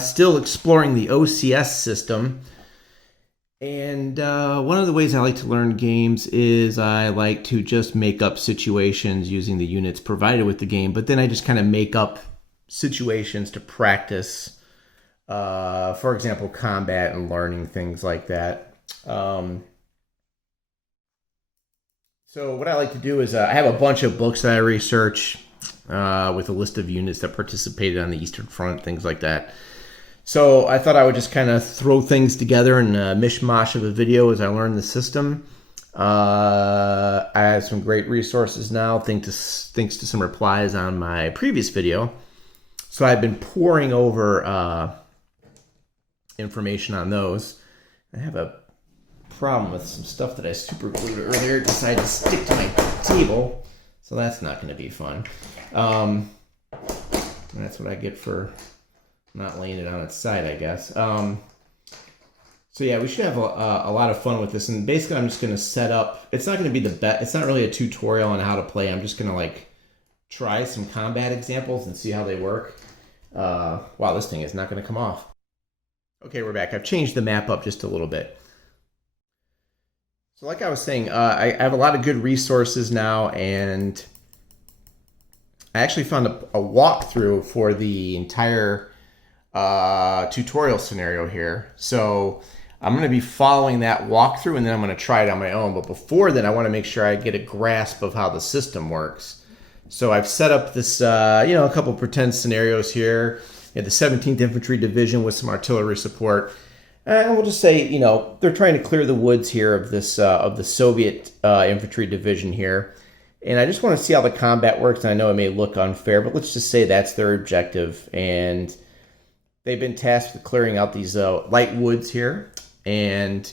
still exploring the OCS system. And one of the ways I like to learn games is I like to just make up situations using the units provided with the game, but then I just kind of make up situations to practice, for example, combat and learning, things like that. So what I like to do is I have a bunch of books that I research with a list of units that participated on the Eastern Front, things like that. So I thought I would just kind of throw things together in a mishmash of a video as I learn the system. I have some great resources now, thanks to some replies on my previous video. So I've been poring over information on those. I have a problem with some stuff that I super glued earlier. Decided to stick to my table, so that's not going to be fun. That's what I get for not laying it on its side, I guess. So yeah, we should have a lot of fun with this. And basically, I'm just going to set up. It's not going to be the best. It's not really a tutorial on how to play. I'm just going to like try some combat examples and see how they work. Wow, this thing is not going to come off. Okay, we're back. I've changed the map up just a little bit. So like I was saying, I have a lot of good resources now, and I actually found a walkthrough for the entire tutorial scenario here. So I'm going to be following that walkthrough, and then I'm going to try it on my own. But before then, I want to make sure I get a grasp of how the system works. So I've set up this, a couple pretend scenarios here. We have the 17th Infantry Division with some artillery support. And we'll just say, they're trying to clear the woods here of this of the Soviet infantry division here. And I just want to see how the combat works. And I know it may look unfair, but let's just say that's their objective. And they've been tasked with clearing out these light woods here. And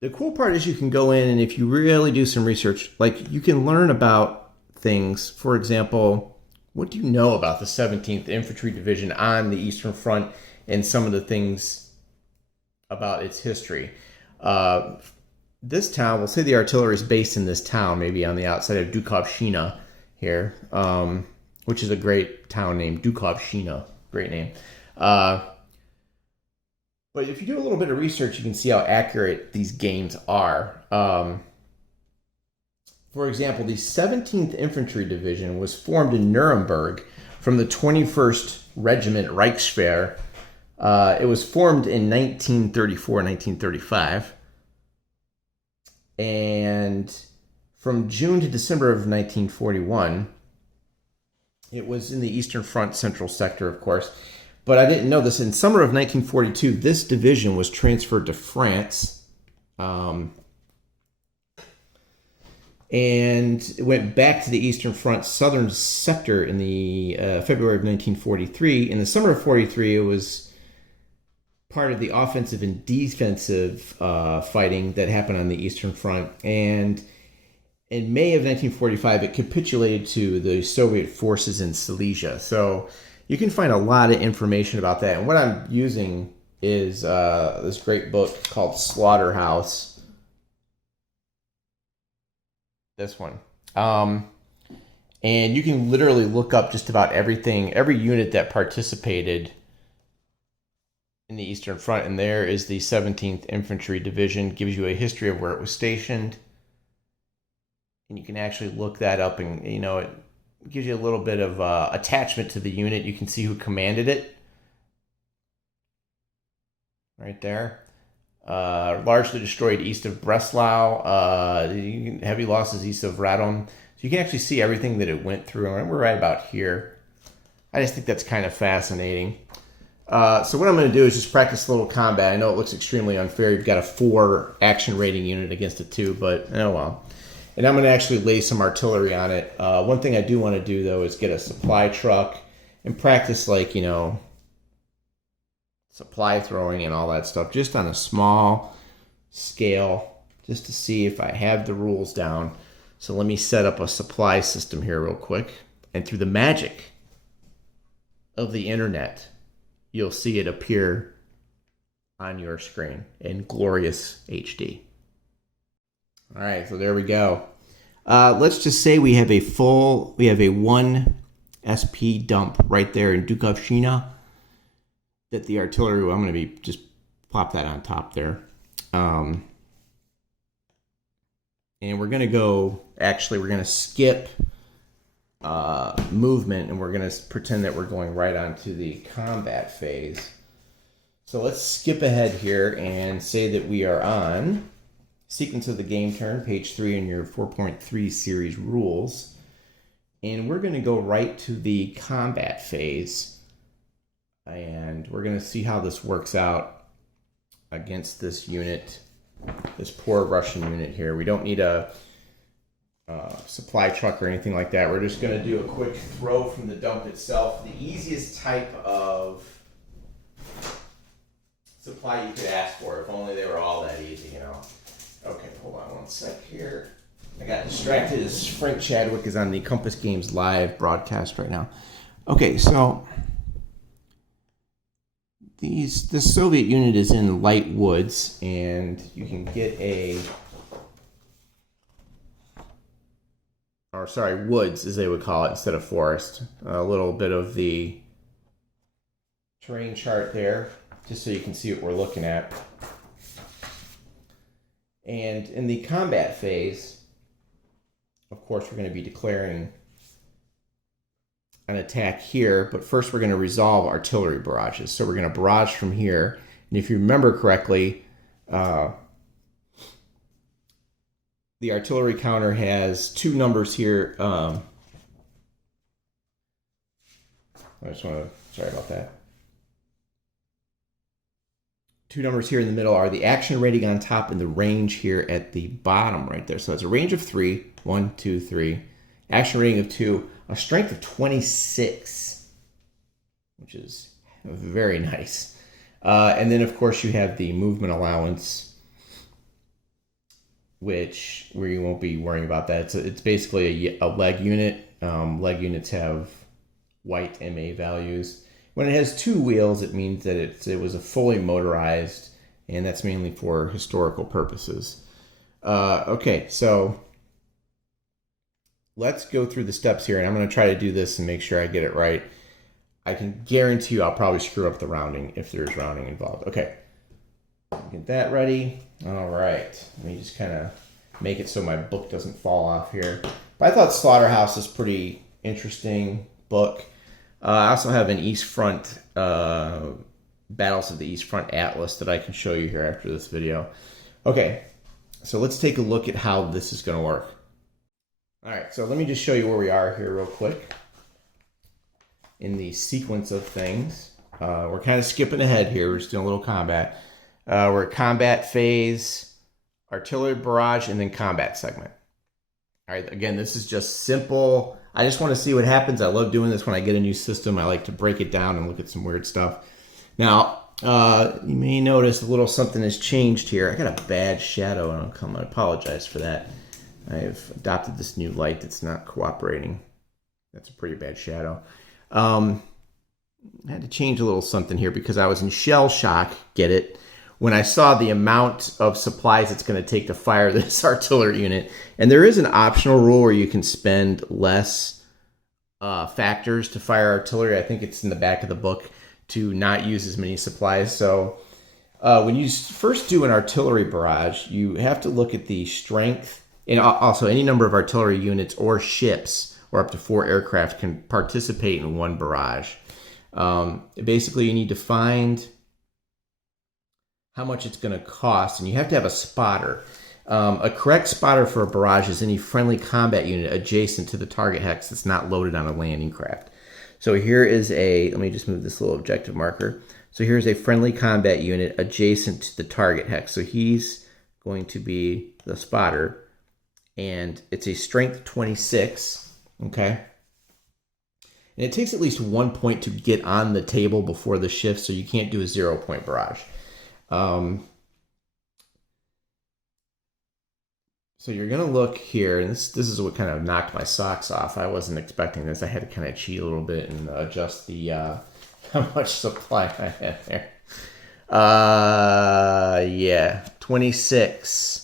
the cool part is you can go in, and if you really do some research, like you can learn about things. For example, what do you know about the 17th Infantry Division on the Eastern Front and some of the things about its history? This town, we'll say the artillery is based in this town, maybe on the outside of Dukovshchina here, which is a great town name, Dukovshchina, great name. But if you do a little bit of research, you can see how accurate these games are. For example, the 17th Infantry Division was formed in Nuremberg from the 21st Regiment Reichswehr. It was formed in 1934, 1935. And from June to December of 1941, it was in the Eastern Front Central Sector, of course. But I didn't know this. In summer of 1942, this division was transferred to France. And it went back to the Eastern Front Southern Sector in the February of 1943. In the summer of 43, it was part of the offensive and defensive fighting that happened on the Eastern Front. And in May of 1945, it capitulated to the Soviet forces in Silesia. So you can find a lot of information about that. And what I'm using is this great book called Slaughterhouse. This one. And you can literally look up just about everything, every unit that participated in the Eastern Front. And there is the 17th Infantry Division. Gives you a history of where it was stationed. And you can actually look that up, and it gives you a little bit of attachment to the unit. You can see who commanded it. Right there. Largely destroyed east of Breslau. Heavy losses east of Radom. So you can actually see everything that it went through. And we're right about here. I just think that's kind of fascinating. So what I'm going to do is just practice a little combat. I know it looks extremely unfair. You've got a 4 action rating unit against a 2, but oh well. And I'm going to actually lay some artillery on it. One thing I do want to do, though, is get a supply truck and practice, supply throwing and all that stuff, just on a small scale, just to see if I have the rules down. So let me set up a supply system here real quick. And through the magic of the internet, you'll see it appear on your screen in glorious HD. All right, so there we go. Let's just say we have a 1 SP dump right there in Dukovshchina. fit the artillery. I'm going to be just plop that on top there. And we're going to go, actually, we're going to skip movement, and we're going to pretend that we're going right onto the combat phase. So let's skip ahead here and say that we are on sequence of the game turn, page 3 in your 4.3 series rules. And we're going to go right to the combat phase. And we're going to see how this works out against this unit, this poor Russian unit here. We don't need a supply truck or anything like that. We're just going to do a quick throw from the dump itself. The easiest type of supply you could ask for, if only they were all that easy, you know. Okay, hold on one sec here. I got distracted as Frank Chadwick is on the Compass Games live broadcast right now. Okay, so this Soviet unit is in light woods, and you can get woods as they would call it instead of forest. A little bit of the terrain chart there, just so you can see what we're looking at. And in the combat phase, of course, we're going to be declaring an attack here, but first we're going to resolve artillery barrages. So we're going to barrage from here, and if you remember correctly, the artillery counter has two numbers here. Sorry about that. Two numbers here in the middle are the action rating on top and the range here at the bottom right there. So it's a range of 3, 1, 2, 3. Action rating of 2, a strength of 26, which is very nice. And then, of course, you have the movement allowance, which we won't be worrying about that. It's basically a leg unit. Leg units have white MA values. When it has 2 wheels, it means that it was a fully motorized, and that's mainly for historical purposes. Okay, so let's go through the steps here, and I'm going to try to do this and make sure I get it right. I can guarantee you I'll probably screw up the rounding if there's rounding involved. Okay, get that ready. All right, let me just kind of make it so my book doesn't fall off here. But I thought Slaughterhouse is pretty interesting book. I also have an East Front, Battles of the East Front Atlas that I can show you here after this video. Okay, so let's take a look at how this is going to work. All right, so let me just show you where we are here real quick in the sequence of things. We're kind of skipping ahead here. We're just doing a little combat. We're at combat phase, artillery barrage, and then combat segment. All right, again, this is just simple. I just want to see what happens. I love doing this when I get a new system. I like to break it down and look at some weird stuff. Now, you may notice a little something has changed here. I got a bad shadow, and I apologize for that. I've adopted this new light that's not cooperating. That's a pretty bad shadow. I had to change a little something here because I was in shell shock, get it, when I saw the amount of supplies it's going to take to fire this artillery unit. And there is an optional rule where you can spend less factors to fire artillery. I think it's in the back of the book to not use as many supplies. So when you first do an artillery barrage, you have to look at the strength, and also any number of artillery units or ships or up to 4 aircraft can participate in one barrage. Basically, you need to find how much it's going to cost, and you have to have a spotter. A correct spotter for a barrage is any friendly combat unit adjacent to the target hex that's not loaded on a landing craft. So here is let me just move this little objective marker. So here's a friendly combat unit adjacent to the target hex. So he's going to be the spotter, and it's a strength 26, okay? And it takes at least 1 point to get on the table before the shift, so you can't do a 0-point barrage. So you're going to look here, and this is what kind of knocked my socks off. I wasn't expecting this. I had to kind of cheat a little bit and adjust the how much supply I had there. Yeah, 26.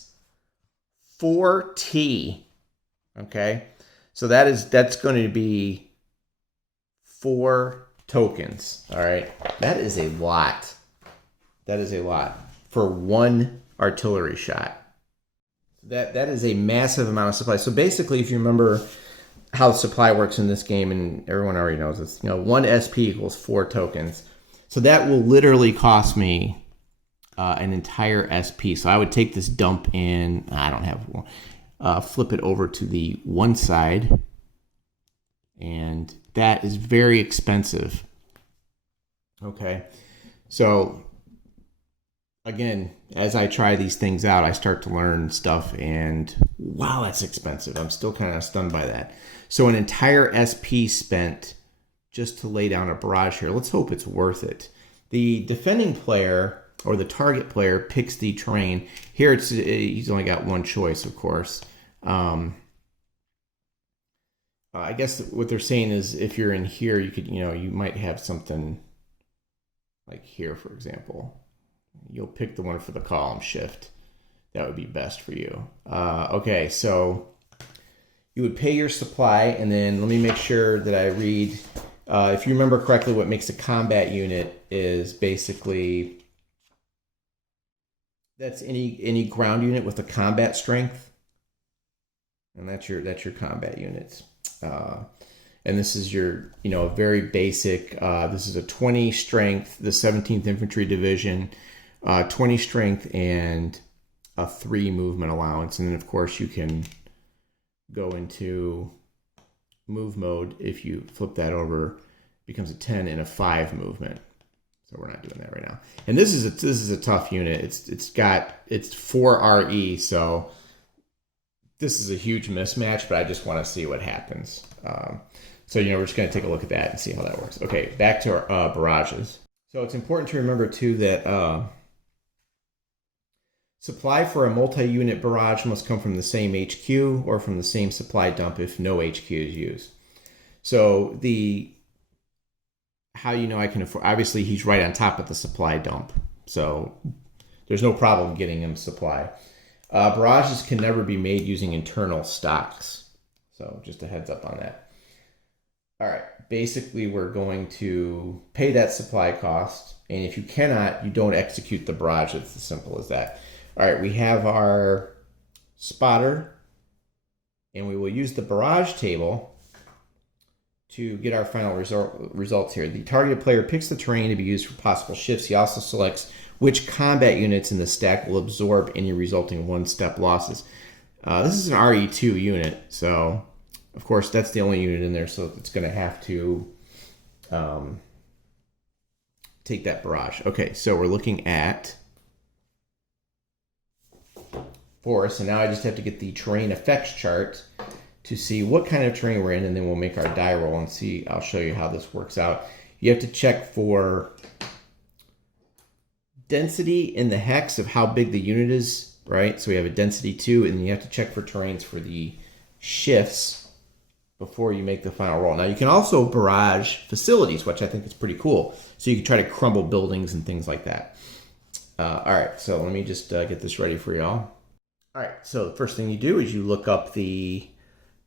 4T. Okay, so that's going to be 4 tokens. All right, that is a lot. That is a lot for one artillery shot. That is a massive amount of supply. So basically, if you remember how supply works in this game, and everyone already knows this, 1 SP equals 4 tokens. So that will literally cost me an entire SP. So I would take this dump in. I don't have one. Flip it over to the one side, and that is very expensive. Okay, so again, as I try these things out, I start to learn stuff, and wow, that's expensive. I'm still kind of stunned by that. So an entire SP spent just to lay down a barrage here. Let's hope it's worth it. The defending player, or the target player, picks the terrain. Here, he's only got one choice, of course. I guess what they're saying is if you're in here, you could, you might have something like here, for example. You'll pick the one for the column shift. That would be best for you. Okay, so you would pay your supply, and then let me make sure that I read. If you remember correctly, what makes a combat unit is basically that's any ground unit with a combat strength, and that's your combat units. And this is your very basic. This is a 20 strength, the 17th Infantry Division. 20 strength and a 3 movement allowance. And then, of course, you can go into move mode. If you flip that over, it becomes a 10 and a 5 movement. So we're not doing that right now. And this is a tough unit. It's 4 RE, so this is a huge mismatch, but I just want to see what happens. So we're just going to take a look at that and see how that works. Okay, back to our barrages. So it's important to remember too that supply for a multi-unit barrage must come from the same HQ or from the same supply dump if no HQ is used. So how I can afford, obviously he's right on top of the supply dump, so there's no problem getting him supply. Barrages can never be made using internal stocks, so just a heads up on that. All right, basically we're going to pay that supply cost, and if you cannot, you don't execute the barrage. It's as simple as that. All right, we have our spotter, and we will use the barrage table to get our final results here. The targeted player picks the terrain to be used for possible shifts. He also selects which combat units in the stack will absorb any resulting one-step losses. This is an RE2 unit, so of course that's the only unit in there, so it's going to have to take that barrage. Okay, so we're looking at forest, and now I just have to get the terrain effects chart to see what kind of terrain we're in, and then we'll make our die roll and see. I'll show you how this works out. You have to check for density in the hex of how big the unit is, right? So we have a density 2, and you have to check for terrains for the shifts before you make the final roll. Now you can also barrage facilities, which I think is pretty cool. So you can try to crumble buildings and things like that. All right, so let me just get this ready for y'all. All right, so the first thing you do is you look up the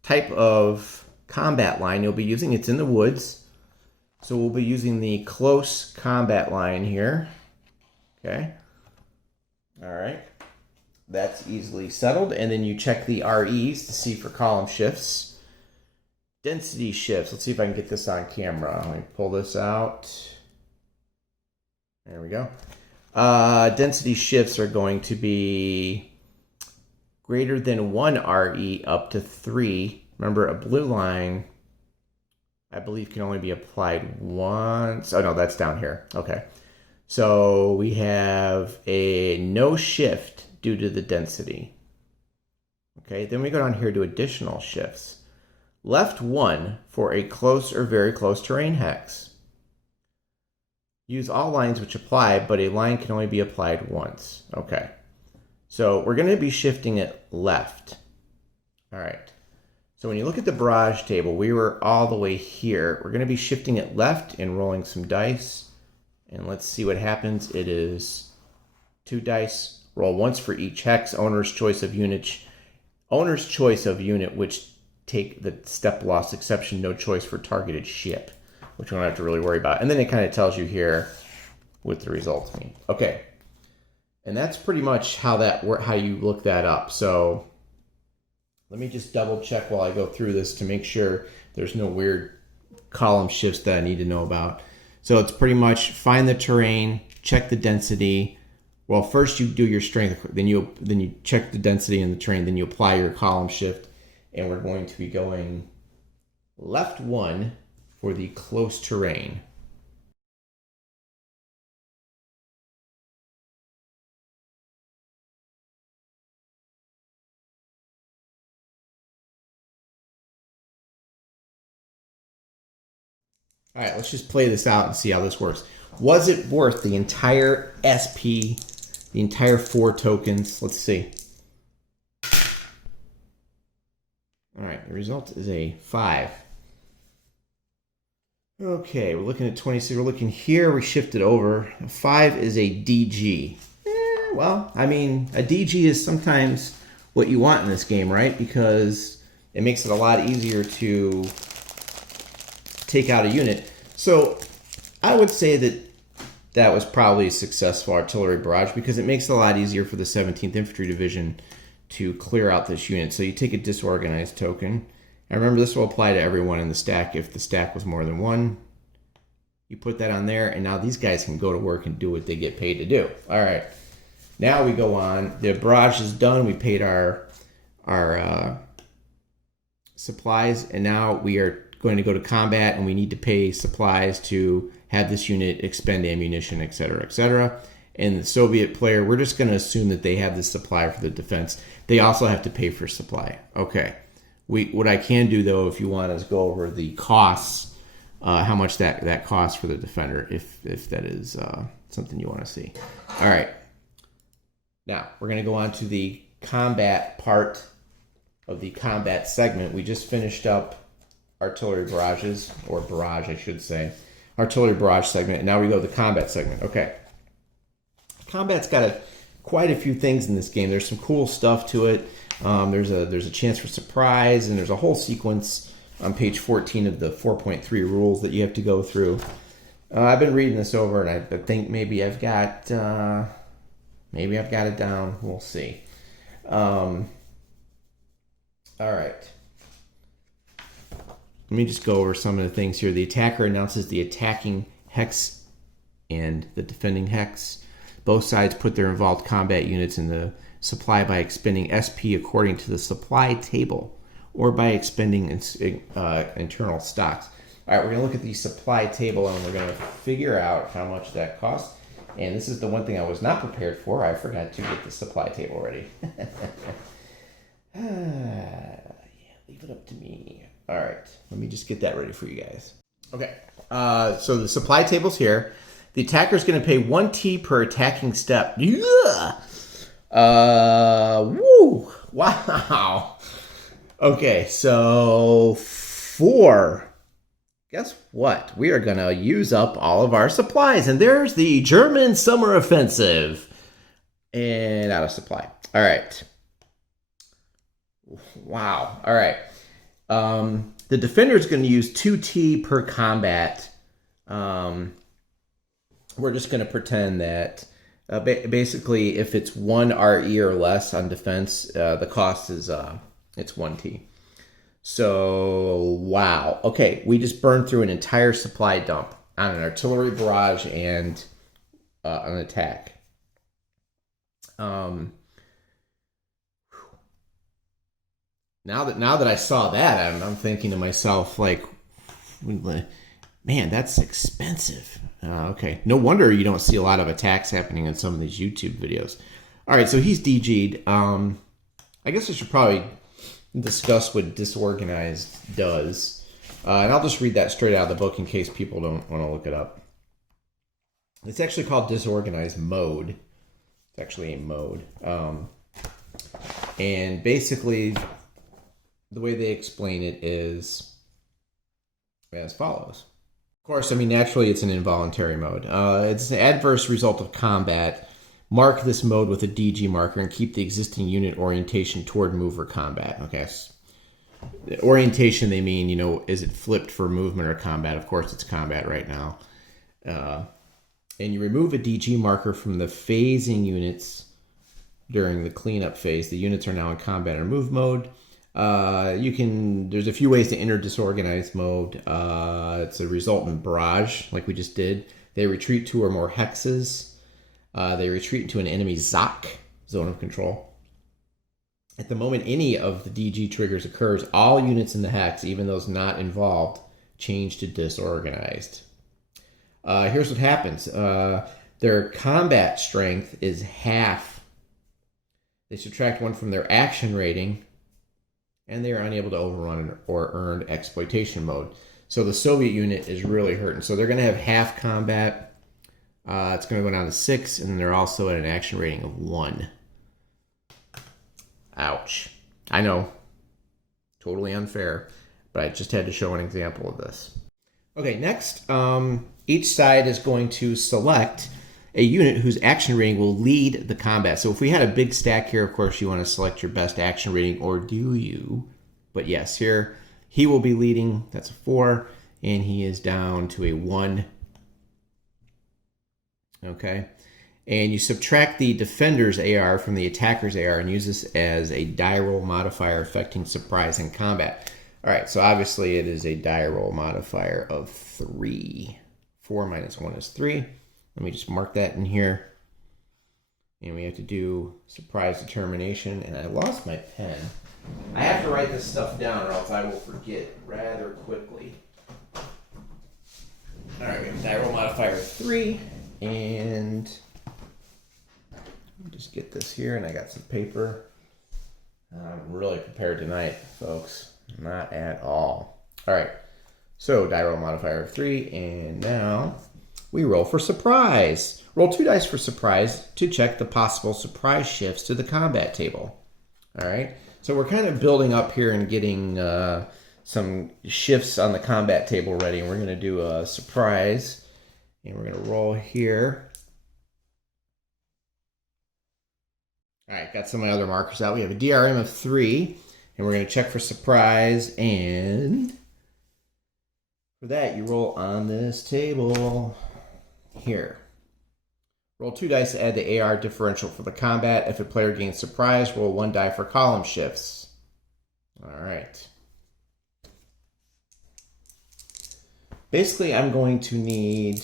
type of combat line you'll be using. It's in the woods. So we'll be using the close combat line here. Okay. All right. That's easily settled. And then you check the REs to see for column shifts. Density shifts. Let's see if I can get this on camera. Let me pull this out. There we go. Density shifts are going to be greater than 1 RE up to 3. Remember, a blue line, I believe, can only be applied once. Oh, no, that's down here. Okay. So we have a no shift due to the density. Okay, then we go down here to additional shifts. Left 1 for a close or very close terrain hex. Use all lines which apply, but a line can only be applied once. Okay. So we're going to be shifting it left. All right. So when you look at the barrage table, we were all the way here. We're going to be shifting it left and rolling some dice. And let's see what happens. It is 2 dice. Roll once for each hex. Owner's choice of unit which take the step loss exception. No choice for targeted ship. which we don't have to really worry about. And then it kind of tells you here what the results mean. Okay, and that's pretty much how you look that up. So let me just double check while I go through this to make sure there's no weird column shifts that I need to know about. So it's pretty much find the terrain, check the density. Well, first you do your strength, then you check the density in the terrain, then you apply your column shift, and we're going to be going left 1 for the close terrain. All right, let's just play this out and see how this works. Was it worth the entire SP, the entire 4 tokens? Let's see. All right, the result is a 5. Okay, we're looking at 26. We're looking here. We shifted over. A 5 is a DG. Well, I mean, a DG is sometimes what you want in this game, right? Because it makes it a lot easier to take out a unit. So I would say that was probably a successful artillery barrage because it makes it a lot easier for the 17th Infantry Division to clear out this unit. So you take a disorganized token. And remember, this will apply to everyone in the stack. If the stack was more than 1, you put that on there, and now these guys can go to work and do what they get paid to do. All right. Now we go on. The barrage is done. We paid our supplies, and now we are going to go to combat, and we need to pay supplies to have this unit expend ammunition, etc., etc. And the Soviet player, we're just going to assume that they have the supply for the defense. They also have to pay for supply. Okay. What I can do, though, if you want, is go over the costs, how much that costs for the defender, if that is something you want to see. All right. Now, we're going to go on to the combat part of the combat segment. We just finished up artillery barrages, or barrage, I should say. Artillery barrage segment, and now we go to the combat segment. Okay. Combat's got quite a few things in this game. There's some cool stuff to it. There's a chance for surprise, and there's a whole sequence on page 14 of the 4.3 rules that you have to go through. I've been reading this over, and I think maybe I've got it down. We'll see. All right. Let me just go over some of the things here. The attacker announces the attacking hex and the defending hex. Both sides put their involved combat units in the supply by expending SP according to the supply table or by expending internal stocks. All right, we're going to look at the supply table and we're going to figure out how much that costs. And this is the one thing I was not prepared for. I forgot to get the supply table ready. Yeah, leave it up to me. All right, let me just get that ready for you guys. Okay, so the supply table's here. The attacker's going to pay 1 T per attacking step. Yeah! Woo! Wow. Okay, so 4. Guess what? We are going to use up all of our supplies. And there's the German summer offensive. And out of supply. All right. Wow. All right. The defender is going to use 2 T per combat. We're just going to pretend that basically if it's 1 RE or less on defense, the cost is it's 1 T. So, wow. Okay, we just burned through an entire supply dump on an artillery barrage and an attack. Now that I saw that, I'm thinking to myself, like, man, that's expensive. Okay, no wonder you don't see a lot of attacks happening in some of these YouTube videos. All right, so he's DG'd. I guess I should probably discuss what disorganized does. And I'll just read that straight out of the book in case people don't want to look it up. It's actually called Disorganized Mode. It's actually a mode. And basically, the way they explain it is as follows. Of course, I mean, naturally, it's an involuntary mode. It's an adverse result of combat. Mark this mode with a DG marker and keep the existing unit orientation toward move or combat. Okay. orientation, they mean, you know, is it flipped for movement or combat? Of course, it's combat right now. And you remove a DG marker from the phasing units during the cleanup phase. The units are now in combat or move mode. There's a few ways to enter disorganized mode. It's a resultant barrage, like we just did. They retreat 2 or more hexes. They retreat into an enemy ZOC, zone of control. At the moment any of the DG triggers occurs, all units in the hex, even those not involved, change to disorganized. Here's what happens. Their combat strength is half. They subtract 1 from their action rating, and they are unable to overrun or earn exploitation mode. So the Soviet unit is really hurting. So they're going to have half combat. It's going to go down to 6, and then they're also at an action rating of 1. Ouch. I know. Totally unfair, but I just had to show an example of this. Okay, next, each side is going to select a unit whose action rating will lead the combat. So if we had a big stack here, of course, you want to select your best action rating, or do you? But yes, here, he will be leading. That's a 4, and he is down to a 1. Okay. And you subtract the defender's AR from the attacker's AR and use this as a die roll modifier affecting surprise in combat. All right, so obviously it is a die roll modifier of 3. 4 minus 1 is 3. Let me just mark that in here. And we have to do surprise determination. And I lost my pen. I have to write this stuff down or else I will forget rather quickly. All right, we have die roll modifier of 3. And just get this here, and I got some paper. I'm really prepared tonight, folks. Not at all. All right, so die roll modifier of 3, and now we roll for surprise. Roll 2 dice for surprise to check the possible surprise shifts to the combat table. All right, so we're kind of building up here and getting some shifts on the combat table ready, and we're going to do a surprise, and we're going to roll here. All right, got some of my other markers out. We have a DRM of 3, and we're going to check for surprise. And for that, you roll on this table here. Roll 2 dice to add the AR differential for the combat. If a player gains surprise, roll 1 die for column shifts. All right. Basically, I'm going to need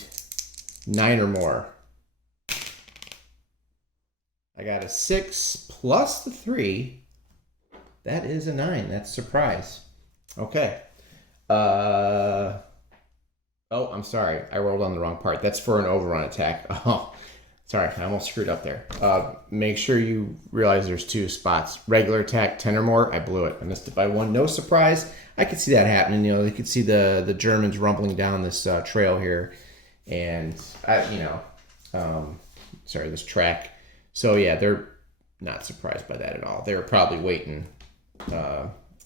9 or more. I got a 6 plus the 3. That is a 9. That's surprise. Okay. Oh, I'm sorry. I rolled on the wrong part. That's for an overrun attack. Oh, sorry. I almost screwed up there. Make sure you realize there's 2 spots. Regular attack, 10 or more. I blew it. I missed it by 1. No surprise. I could see that happening. You know, you could see the Germans rumbling down this trail here. And, this track. So yeah, they're not surprised by that at all. They were probably waiting, as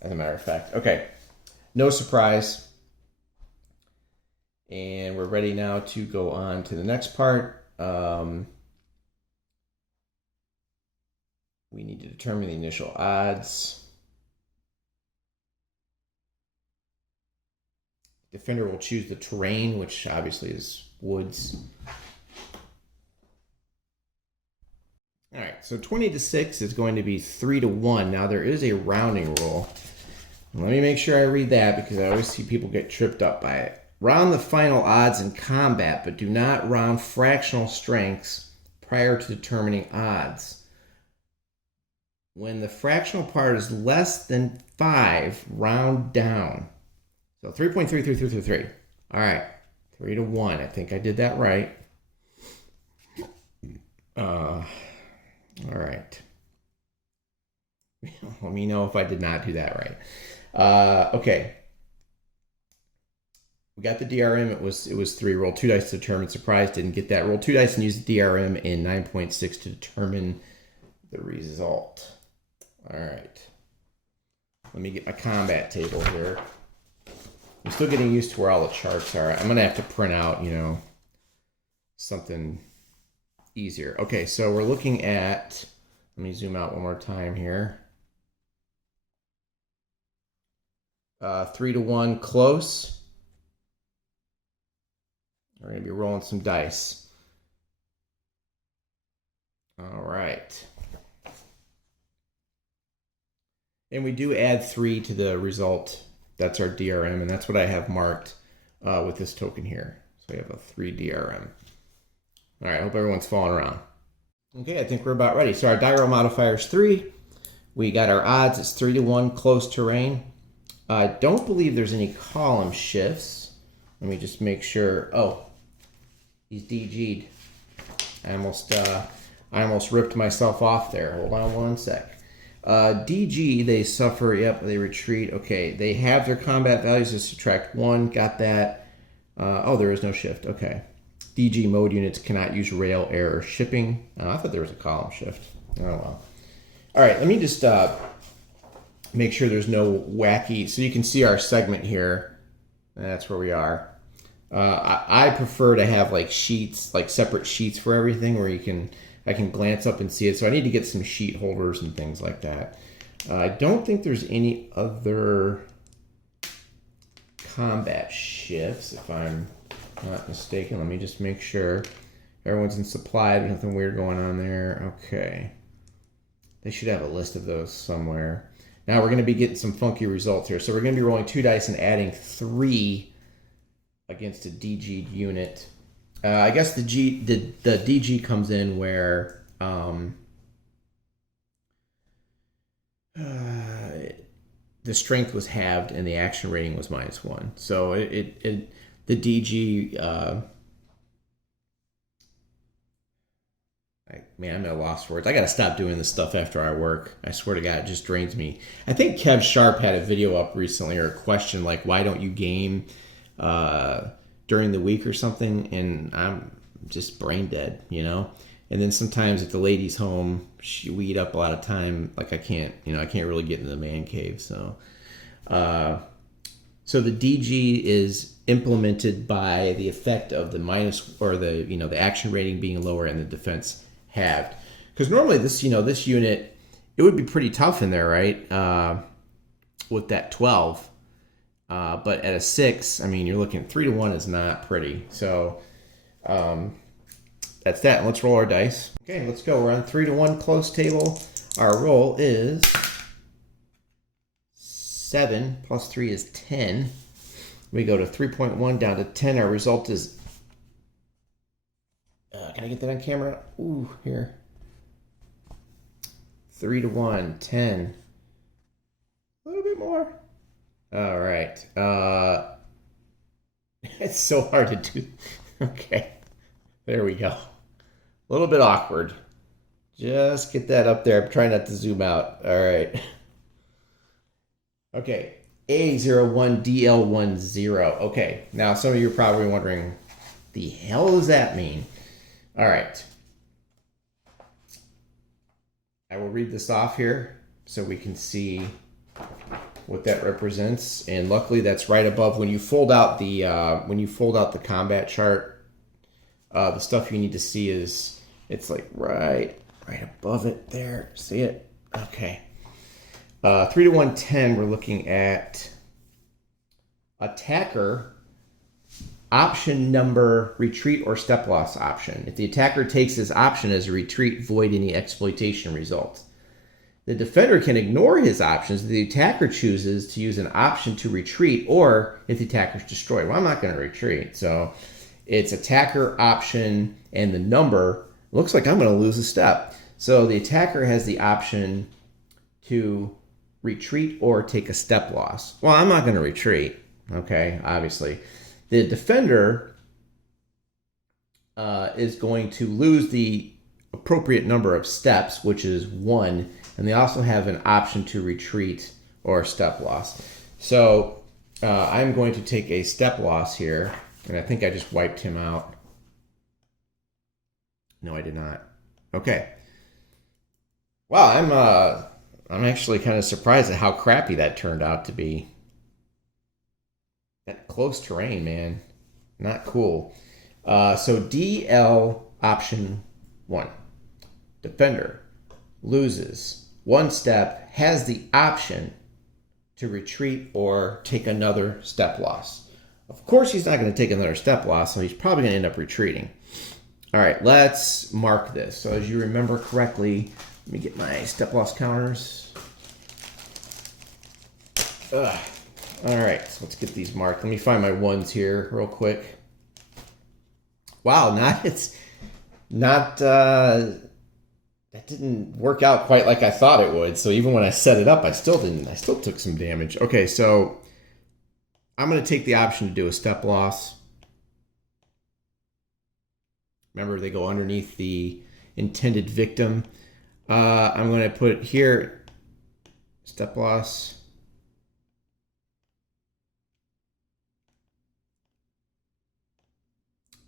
a matter of fact. Okay, no surprise. And we're ready now to go on to the next part. We need to determine the initial odds. Defender will choose the terrain, which obviously is woods. All right, so 20 to 6 is going to be 3 to 1. Now there is a rounding rule. Let me make sure I read that because I always see people get tripped up by it. Round the final odds in combat, but do not round fractional strengths prior to determining odds. When the fractional part is less than 5, round down. So 3.3333. All right, 3 to 1. I think I did that right. All right. Let me know if I did not do that right. Okay. We got the DRM. It was 3. Roll 2 dice to determine surprise. Didn't get that. Roll 2 dice and use the DRM in 9.6 to determine the result. All right. Let me get my combat table here. I'm still getting used to where all the charts are. I'm going to have to print out, something easier. Okay, so we're looking at, let me zoom out one more time here. 3-1 close. We're going to be rolling some dice. All right. And we do add 3 to the result. That's our DRM, and that's what I have marked with this token here. So we have a 3 DRM. All right, I hope everyone's following around. Okay, I think we're about ready. So our diagram modifier is 3. We got our odds. It's 3-1 close terrain. I don't believe there's any column shifts. Let me just make sure. Oh, he's DG'd. I almost ripped myself off there. Hold on one sec. DG, they suffer. Yep, they retreat. Okay, they have their combat values to subtract 1. Got that. Oh, there is no shift. Okay. DG mode units cannot use rail, air, or shipping. I thought there was a column shift. Oh, well. All right, let me just make sure there's no wacky. So you can see our segment here. That's where we are. I prefer to have like sheets, like separate sheets for everything where I can glance up and see it. So I need to get some sheet holders and things like that. I don't think there's any other combat shifts, if I'm not mistaken. Let me just make sure everyone's in supply. There's nothing weird going on there. Okay. They should have a list of those somewhere. Now we're going to be getting some funky results here. So we're going to be rolling 2 dice and adding 3 against a DG unit. I guess the DG comes in where the strength was halved and the action rating was -1. So the DG, man, I'm at a loss for words. I got to stop doing this stuff after I work. I swear to God, it just drains me. I think Kev Sharp had a video up recently or a question like, why don't you game during the week or something? And I'm just brain dead, you know? And then sometimes if the lady's home, we eat up a lot of time. Like I can't really get into the man cave. So the DG is implemented by the effect of the the action rating being lower and the defense halved. Because normally this unit, it would be pretty tough in there, right? With that 12. But at a 6, I mean, you're looking at 3-1 is not pretty. So that's that. Let's roll our dice. Okay, let's go. We're on 3-1 close table. Our roll is 7 plus 3 is 10. We go to 3.1 down to 10. Our result is, can I get that on camera? Ooh, here. 3-1, 10. A little bit more. All right. It's so hard to do. Okay. There we go. A little bit awkward. Just get that up there. I'm trying not to zoom out. All right. Okay. A01DL10. Okay. Now, some of you are probably wondering, the hell does that mean? All right. I will read this off here so we can see what that represents. And luckily, that's right above when you fold out the combat chart. The stuff you need to see is it's like right above it there. See it? Okay. 3-1, 10. We're looking at attacker option number retreat or step loss option. If the attacker takes his option as a retreat, void any exploitation result. The defender can ignore his options if the attacker chooses to use an option to retreat or if the attacker is destroyed. Well, I'm not going to retreat. So it's attacker option and the number. Looks like I'm going to lose a step. So the attacker has the option to retreat or take a step loss. Well, I'm not going to retreat. Okay, obviously. The defender is going to lose the appropriate number of steps, which is 1, and they also have an option to retreat or step loss. So I'm going to take a step loss here, and I think I just wiped him out. No, I did not. Okay. Wow, I'm actually kind of surprised at how crappy that turned out to be. That close terrain, man. Not cool. So DL option 1. Defender loses 1 step, has the option to retreat or take another step loss. Of course, he's not going to take another step loss, so he's probably going to end up retreating. All right, let's mark this. So as you remember correctly, let me get my step loss counters. All right, so let's get these marked. Let me find my ones here real quick. Wow, that didn't work out quite like I thought it would. So even when I set it up, I still took some damage. Okay, so I'm going to take the option to do a step loss. Remember, they go underneath the intended victim. I'm going to put here, step loss.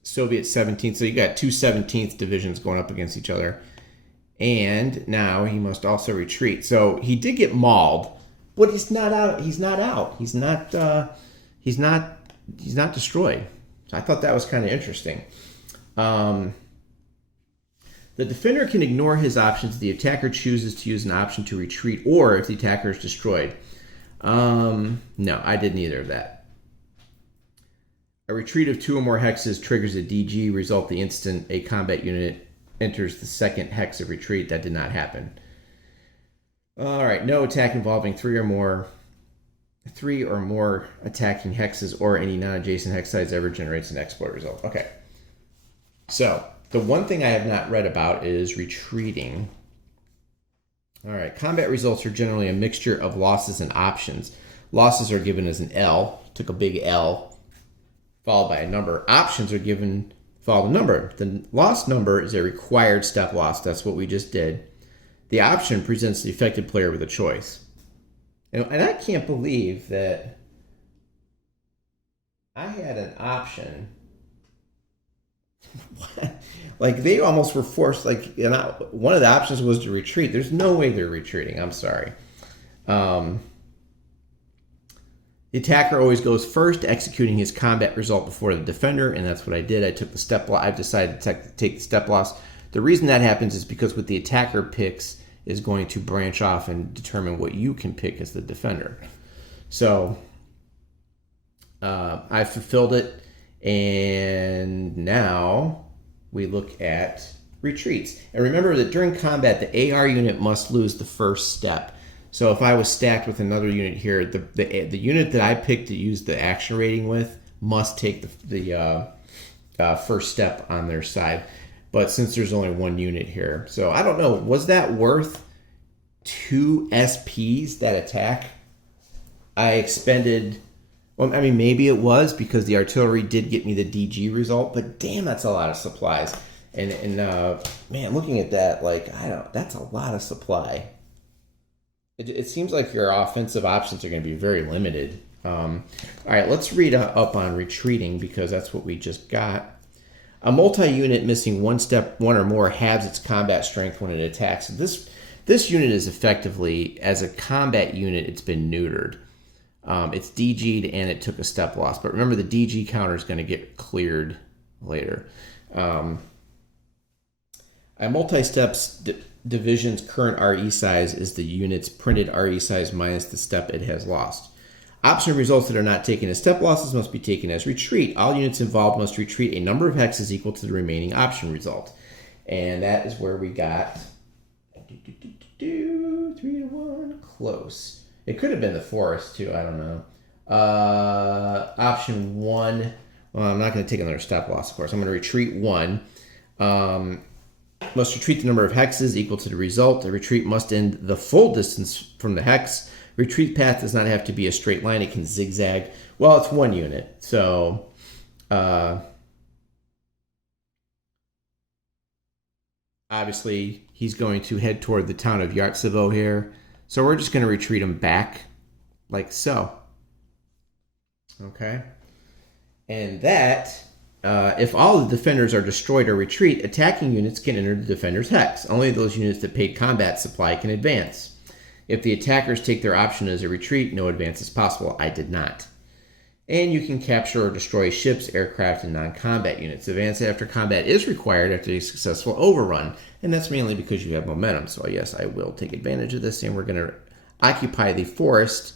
Soviet 17th. So you got two 17th divisions going up against each other. And now he must also retreat. So he did get mauled, but he's not out. He's not out. He's not destroyed. So I thought that was kind of interesting. The defender can ignore his options if the attacker chooses to use an option to retreat or if the attacker is destroyed. No, I did neither of that. A retreat of 2 or more hexes triggers a DG, result the instant a combat unit enters the second hex of retreat. That did not happen. All right, no attack involving 3 or more attacking hexes or any non-adjacent hex size ever generates an exploit result. Okay. So, the one thing I have not read about is retreating. All right, combat results are generally a mixture of losses and options. Losses are given as an L, took a big L, followed by a number. Options are given, followed a number. The loss number is a required step loss. That's what we just did. The option presents the affected player with a choice. And I can't believe that I had an option. Like they almost were forced, like one of the options was to retreat. There's no way they're retreating. I'm sorry. The attacker always goes first, executing his combat result before the defender, and that's what I did. I took the step loss. I've decided to take the step loss. The reason that happens is because what the attacker picks is going to branch off and determine what you can pick as the defender. So I fulfilled it, and now we look at retreats. And remember that during combat, the AR unit must lose the first step. So if I was stacked with another unit here, the unit that I picked to use the action rating with must take the first step on their side. But since there's only one unit here, so I don't know, was that worth 2 SPs, that attack? I expended, well, I mean, maybe it was because the artillery did get me the DG result, but damn, that's a lot of supplies. And man, looking at that, like, that's a lot of supply. It seems like your offensive options are going to be very limited. All right, let's read up on retreating because that's what we just got. A multi-unit missing one or more halves its combat strength when it attacks. This unit is effectively, as a combat unit, it's been neutered. It's DG'd and it took a step loss. But remember, the DG counter is going to get cleared later. A multi-steps division's current RE size is the unit's printed RE size minus the step it has lost. Option results that are not taken as step losses must be taken as retreat. All units involved must retreat a number of hexes equal to the remaining option result. And that is where we got 3-1, close. It could have been the forest too, I don't know. Option 1, well, I'm not going to take another step loss, of course. I'm going to retreat 1. Must retreat the number of hexes equal to the result. The retreat must end the full distance from the hex. Retreat path does not have to be a straight line. It can zigzag. Well, it's one unit. So, obviously, he's going to head toward the town of Yartsevo here. So we're just going to retreat him back like so. Okay. And that, if all the defenders are destroyed or retreat, attacking units can enter the defender's hex. Only those units that paid combat supply can advance. If the attackers take their option as a retreat, no advance is possible. I did not. And you can capture or destroy ships, aircraft, and non-combat units. Advance after combat is required after a successful overrun, and that's mainly because you have momentum. So yes, I will take advantage of this, and we're going to occupy the forest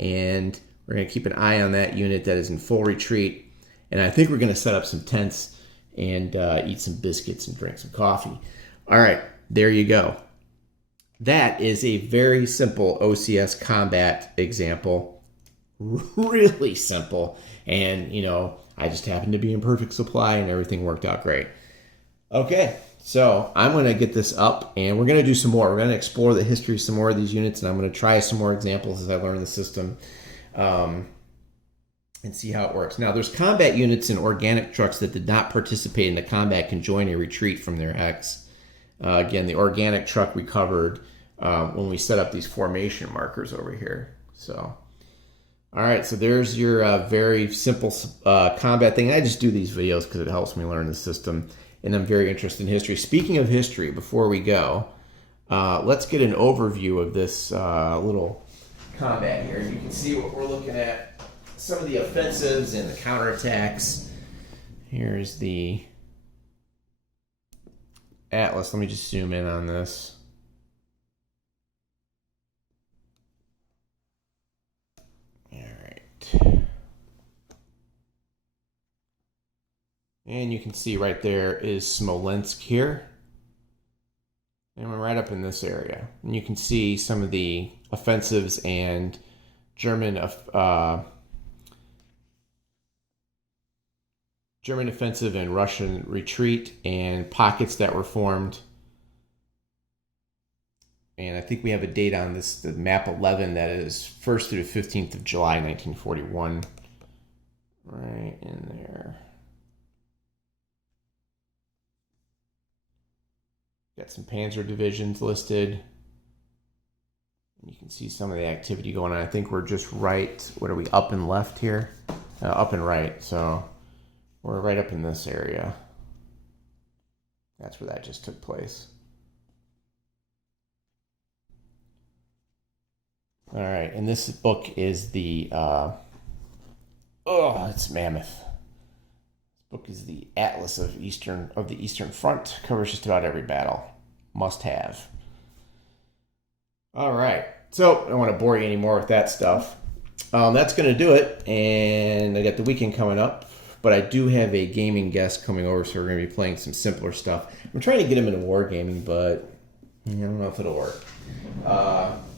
and we're going to keep an eye on that unit that is in full retreat. And I think we're going to set up some tents and eat some biscuits and drink some coffee. All right, there you go. That is a very simple OCS combat example. Really simple. And, you know, I just happened to be in perfect supply and everything worked out great. Okay, so I'm going to get this up and we're going to do some more. We're going to explore the history of some more of these units, and I'm going to try some more examples as I learn the system and see how it works. Now, there's combat units and organic trucks that did not participate in the combat can join a retreat from their X. Again, the organic truck recovered when we set up these formation markers over here. So, all right, so there's your very simple combat thing. I just do these videos because it helps me learn the system, and I'm very interested in history. Speaking of history, before we go, let's get an overview of this little combat here. You can see what we're looking at, some of the offensives and the counterattacks. Here's the atlas. Let me just zoom in on this. And you can see right there is Smolensk here. And we're right up in this area. And you can see some of the offensives and German offensive and Russian retreat and pockets that were formed. And I think we have a date on this, the map 11, that is 1st through the 15th of July, 1941. Right in there. Got some panzer divisions listed. You can see some of the activity going on. I think we're just right, what are we, up and left here? Up and right, so we're right up in this area. That's where that just took place. All right, and this book is the, it's mammoth. This book is the Atlas of the Eastern Front. Covers just about every battle. Must have. All right, so I don't want to bore you anymore with that stuff. That's going to do it, and I got the weekend coming up, but I do have a gaming guest coming over, so we're going to be playing some simpler stuff. I'm trying to get him into wargaming, but I don't know if it'll work.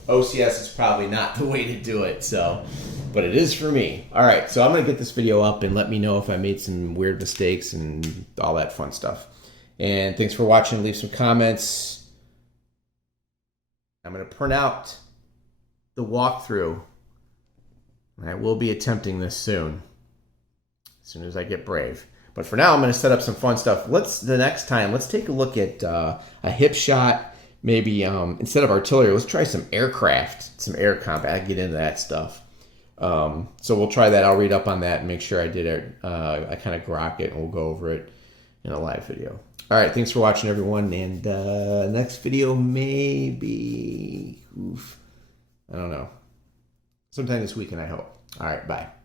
OCS is probably not the way to do it, so, but it is for me. All right, so I'm going to get this video up and let me know if I made some weird mistakes and all that fun stuff. And thanks for watching. Leave some comments. I'm going to print out the walkthrough. And I will be attempting this soon, as soon as I get brave. But for now, I'm going to set up some fun stuff. The next time, let's take a look at a hip shot. Maybe instead of artillery, let's try some aircraft, some air combat. I can get into that stuff. So we'll try that. I'll read up on that and make sure I did it. I kind of grok it, and we'll go over it in a live video. All right, thanks for watching, everyone. And next video may be, I don't know, sometime this weekend, I hope. All right, bye.